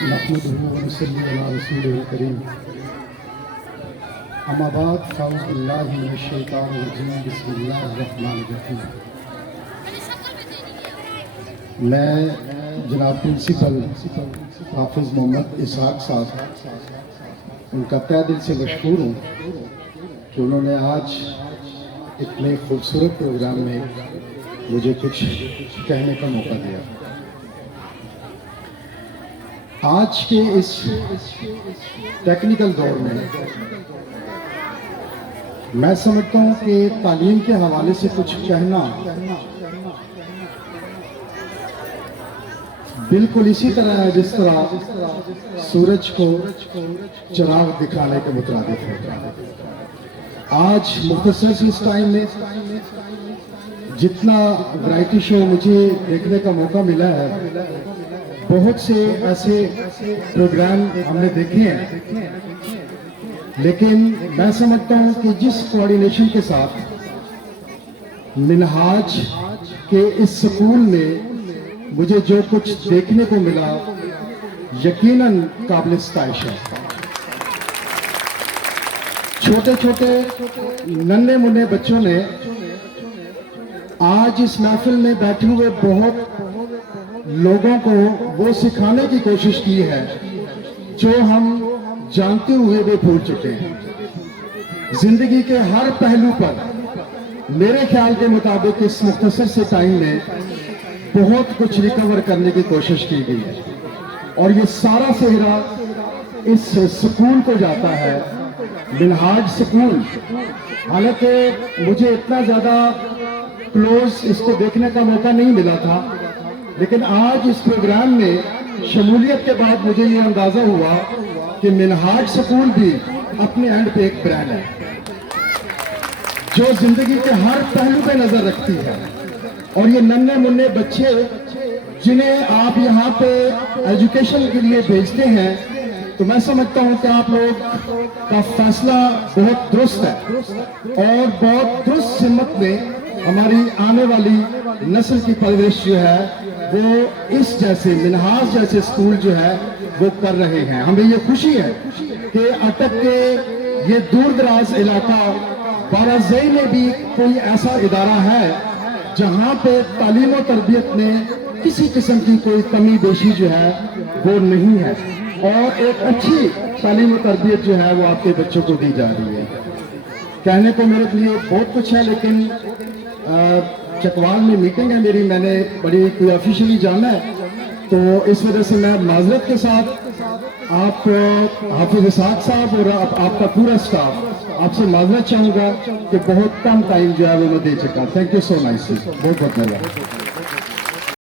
نحمده ونصلي على رسوله الكريم اما بعد فاعوذ بالله من الشیطان الرجیم بسم اللہ الرحمن الرحیم. میں جناب پرنسپل حافظ محمد اسحاق صاحب ان کا تہ دل سے مشکور ہوں کہ انہوں نے آج اتنے خوبصورت پروگرام میں مجھے کچھ کہنے کا موقع دیا. آج کے اس ٹیکنیکل دور میں میں سمجھتا ہوں کہ تعلیم کے حوالے سے کچھ کہنا بالکل اسی طرح ہے جس طرح سورج کو چراغ دکھانے کے مترادف ہے. آج مختصر سے اس ٹائم میں جتنا ورائٹی شو مجھے دیکھنے کا موقع ملا ہے، بہت سے ایسے پروگرام ہم نے دیکھے ہیں، لیکن میں سمجھتا ہوں کہ جس کوارڈینیشن کے ساتھ منہاج کے اس سکول میں مجھے جو کچھ دیکھنے کو ملا یقیناً قابل ستائش ہے. چھوٹے چھوٹے ننھے منھے بچوں نے آج اس محفل میں بیٹھے ہوئے بہت لوگوں کو وہ سکھانے کی کوشش کی ہے جو ہم جانتے ہوئے وہ بھول چکے ہیں. زندگی کے ہر پہلو پر میرے خیال کے مطابق اس مختصر سے ٹائم میں بہت کچھ ریکور کرنے کی کوشش کی گئی ہے، اور یہ سارا سہرا اس سکول کو جاتا ہے، منہاج سکول. حالانکہ مجھے اتنا زیادہ کلوز اس کو دیکھنے کا موقع نہیں ملا تھا، لیکن آج اس پروگرام میں شمولیت کے بعد مجھے یہ اندازہ ہوا کہ منہاج سکول بھی اپنے اینڈ پہ ایک برانڈ ہے جو زندگی کے ہر پہلو پہ نظر رکھتی ہے. اور یہ ننھے منھے بچے جنہیں آپ یہاں پہ ایجوکیشن کے لیے بھیجتے ہیں، تو میں سمجھتا ہوں کہ آپ لوگ کا فیصلہ بہت درست ہے، اور بہت درست سمت میں ہماری آنے والی نسل کی پرورش جو ہے وہ اس جیسے منہاج جیسے اسکول جو ہے وہ کر رہے ہیں. ہمیں یہ خوشی ہے کہ اٹک کے یہ دور دراز علاقہ بارازئی میں بھی کوئی ایسا ادارہ ہے جہاں پہ تعلیم و تربیت میں کسی قسم کی کوئی کمی بیشی جو ہے وہ نہیں ہے، اور ایک اچھی تعلیم و تربیت جو ہے وہ آپ کے بچوں کو دی جا رہی ہے. کہنے کو میرے لیے بہت کچھ ہے، لیکن چکوال میں میٹنگ ہے میری، میں نے بڑی کوئی آفیشلی جانا ہے، تو اس وجہ سے میں معذرت کے ساتھ آپ حافظ اسحاق صاحب اور آپ کا پورا اسٹاف آپ سے معذرت چاہوں گا کہ بہت کم ٹائم جو ہے وہ میں دے چکا. تھینک یو سو مچ، بہت بہت دھنیہ واد.